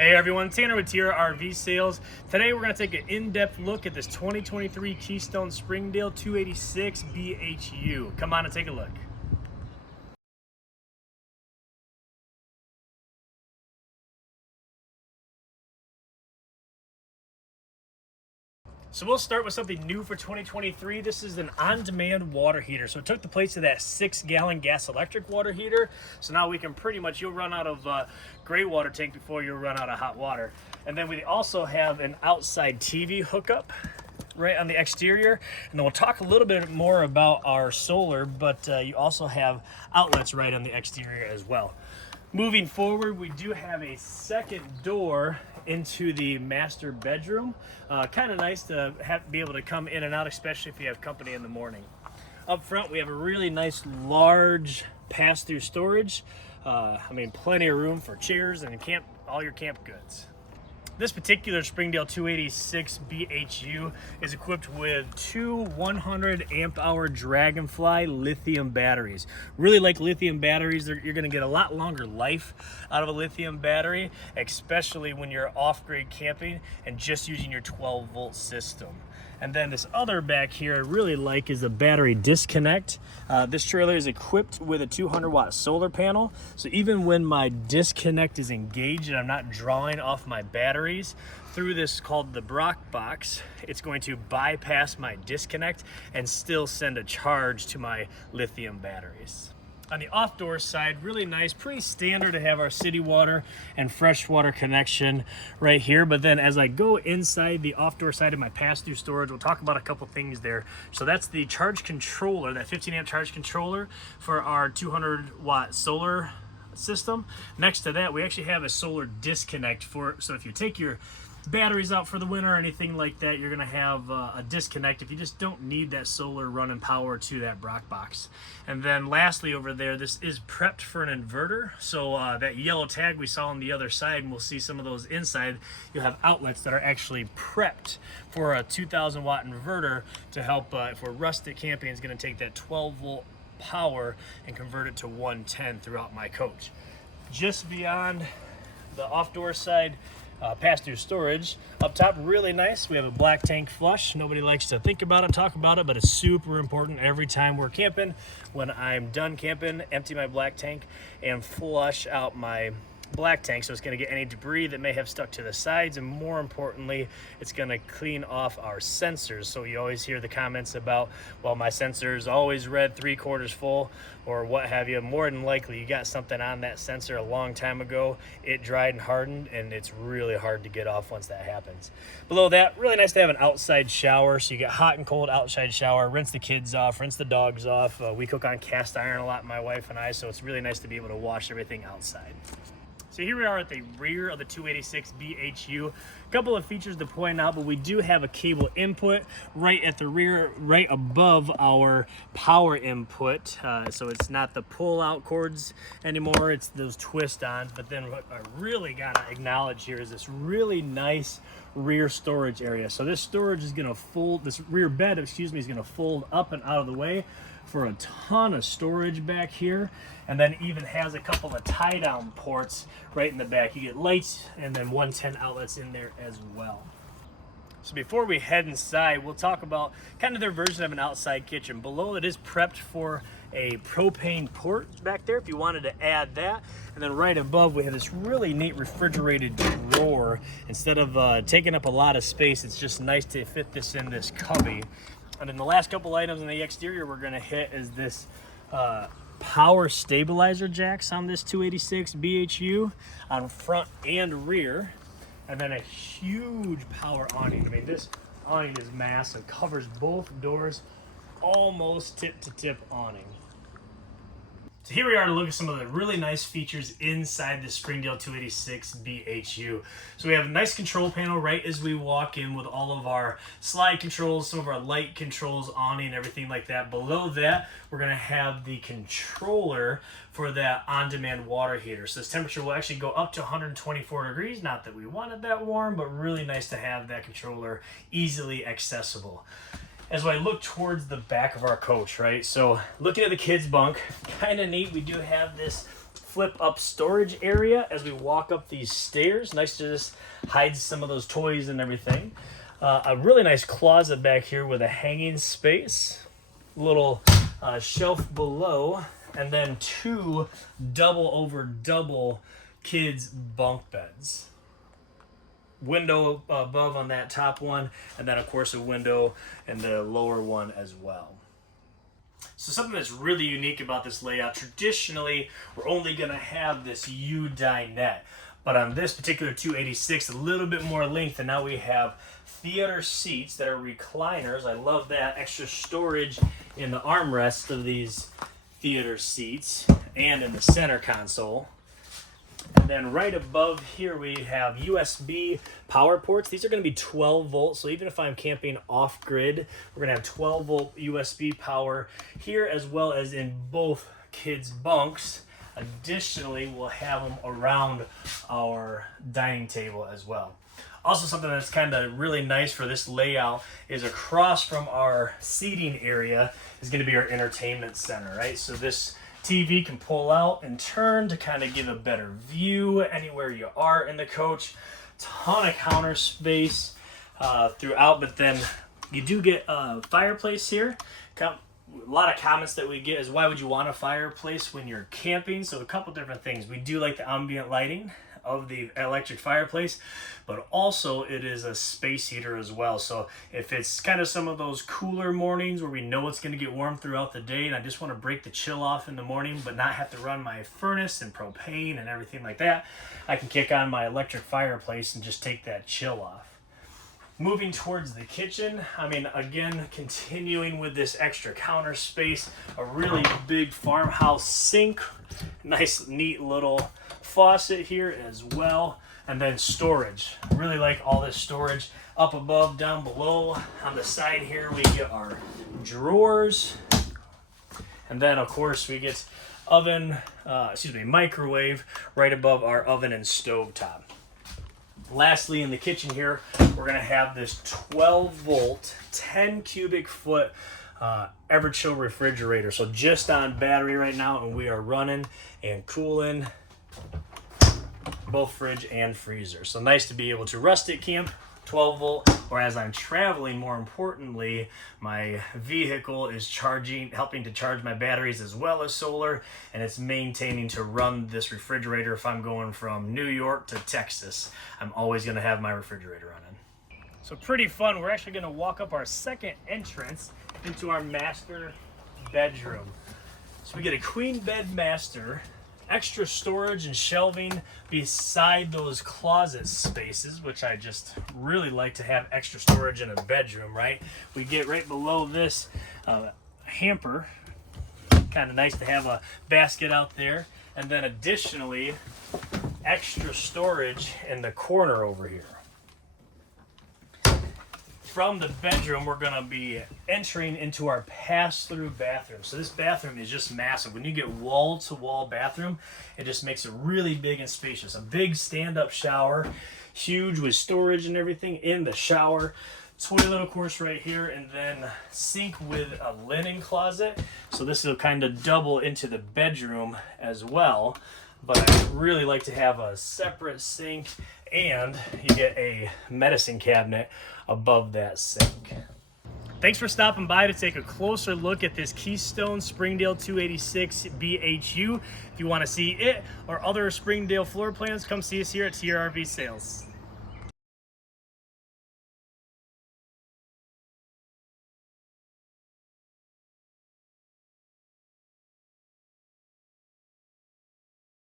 Hey everyone, Tanner with Tiara RV Sales. Today we're going to take an in-depth look at this 2023 Keystone Springdale 286 BHU. Come on and take a look. So we'll start with something new for 2023. This is an on-demand water heater. So it took the place of that 6-gallon gas electric water heater. So now we can you'll run out of gray water tank before you'll run out of hot water. And then we also have an outside TV hookup right on the exterior. And then we'll talk a little bit more about our solar, but you also have outlets right on the exterior as well. Moving forward, we do have a second door into the master bedroom. Kind of nice to be able to come in and out, especially if you have company in the morning. Up front, we have a really nice large pass-through storage. Plenty of room for chairs and all your camp goods. This particular Springdale 286 BHU is equipped with two 100 amp hour Dragonfly lithium batteries. Really like lithium batteries. You're going to get a lot longer life out of a lithium battery, especially when you're off-grid camping and just using your 12-volt system. And then this other back here I really like is the battery disconnect. This trailer is equipped with a 200-watt solar panel. So even when my disconnect is engaged and I'm not drawing off my batteries, through this called the Brock box, it's going to bypass my disconnect and still send a charge to my lithium batteries. On the off-door side, really nice, pretty standard to have our city water and freshwater connection right here. But then as I go inside the off-door side of my pass-through storage, we'll talk about a couple things there. So that's the charge controller, that 15 amp charge controller for our 200-watt solar system. Next to that, we actually have a solar disconnect so if you take your batteries out for the winter or anything like that, you're going to have a disconnect if you just don't need that solar running power to that Brock box. And then lastly over there, this is prepped for an inverter. So that yellow tag we saw on the other side, and we'll see some of those inside, you'll have outlets that are actually prepped for a 2,000 watt inverter to help if we're rustic camping. It's going to take that 12-volt power and convert it to 110 throughout my coach. Just beyond the off-door side, pass-through storage. Up top, really nice. We have a black tank flush. Nobody likes to think about it, talk about it, but it's super important every time we're camping. When I'm done camping, empty my black tank and flush out my black tank, so it's going to get any debris that may have stuck to the sides, and more importantly, it's going to clean off our sensors. So you always hear the comments about, well, my sensor's always read 3/4 full or what have you. More than likely you got something on that sensor a long time ago, it dried and hardened, and it's really hard to get off once that happens. Below that, really nice to have an outside shower, so you get hot and cold outside shower, rinse the kids off, rinse the dogs off. We cook on cast iron a lot, my wife and I, so it's really nice to be able to wash everything outside. So here we are at the rear of the 286 BHU. A couple of features to point out, but we do have a cable input right at the rear, right above our power input. So it's not the pull-out cords anymore, it's those twist-ons. But then what I really gotta acknowledge here is this really nice rear storage area. So this storage is gonna fold, this rear bed, is gonna fold up and out of the way for a ton of storage back here, and then even has a couple of tie-down ports right in the back. You get lights and then 110 outlets in there as well. So before we head inside, we'll talk about kind of their version of an outside kitchen. Below it is prepped for a propane port back there if you wanted to add that. And then right above we have this really neat refrigerated drawer. Instead of taking up a lot of space, it's just nice to fit this in this cubby. And then the last couple items on the exterior we're going to hit is this power stabilizer jacks on this 286 BHU on front and rear. And then a huge power awning. I mean, this awning is massive, covers both doors, almost tip-to-tip awning. So here we are to look at some of the really nice features inside the Springdale 286 BHU. So we have a nice control panel right as we walk in with all of our slide controls, some of our light controls, awning, everything like that. Below that, we're going to have the controller for that on-demand water heater. So this temperature will actually go up to 124 degrees. Not that we wanted that warm, but really nice to have that controller easily accessible. As I look towards the back of our coach, right? So looking at the kids' bunk, kind of neat. We do have this flip up storage area as we walk up these stairs. Nice to just hide some of those toys and everything. A really nice closet back here with a hanging space, little shelf below, and then 2 double over double kids bunk beds. Window above on that top one, and then of course a window in the lower one as well. So something that's really unique about this layout, traditionally we're only going to have this U dinette, but on this particular 286 a little bit more length, and now we have theater seats that are recliners. I love that extra storage in the armrest of these theater seats and in the center console. And then right above here we have USB power ports. These are going to be 12 volts, so even if I'm camping off grid, we're going to have 12 volt USB power here, as well as in both kids' bunks. Additionally, we'll have them around our dining table as well. Also, something that's kind of really nice for this layout is across from our seating area is going to be our entertainment center, right? So this TV can pull out and turn to kind of give a better view anywhere you are in the coach. Ton of counter space throughout, but then you do get a fireplace here. A lot of comments that we get is, why would you want a fireplace when you're camping? So a couple different things. We do like the ambient lighting of the electric fireplace, but also it is a space heater as well. So if it's kind of some of those cooler mornings where we know it's going to get warm throughout the day and I just want to break the chill off in the morning but not have to run my furnace and propane and everything like that, I can kick on my electric fireplace and just take that chill off. Moving towards the kitchen, I mean, again, continuing with this extra counter space, a really big farmhouse sink, nice neat little faucet here as well, and then storage. Really like all this storage up above, down below. On the side here we get our drawers, and then of course we get microwave right above our oven and stove top. Lastly, in the kitchen here, we're going to have this 12 volt, 10 cubic foot Everchill refrigerator. So just on battery right now, and we are running and cooling both fridge and freezer. So nice to be able to rustic camp, 12 volt, or as I'm traveling, more importantly, my vehicle is helping to charge my batteries as well as solar, and it's maintaining to run this refrigerator. If I'm going from New York to Texas, I'm always going to have my refrigerator running. So pretty fun. We're actually going to walk up our second entrance into our master bedroom. So we get a queen bed master, extra storage and shelving beside those closet spaces, which I just really like to have extra storage in a bedroom, right? We get right below this hamper. Kind of nice to have a basket out there. And then additionally, extra storage in the corner over here. From the bedroom, we're going to be entering into our pass-through bathroom. So this bathroom is just massive. When you get wall-to-wall bathroom, it just makes it really big and spacious. A big stand-up shower, huge with storage and everything in the shower. Toilet, of course, right here, and then sink with a linen closet. So this will kind of double into the bedroom as well. But I really like to have a separate sink, and you get a medicine cabinet above that sink. Thanks for stopping by to take a closer look at this Keystone Springdale 286 BHU. If you want to see it or other Springdale floor plans, come see us here at Tiara RV Sales.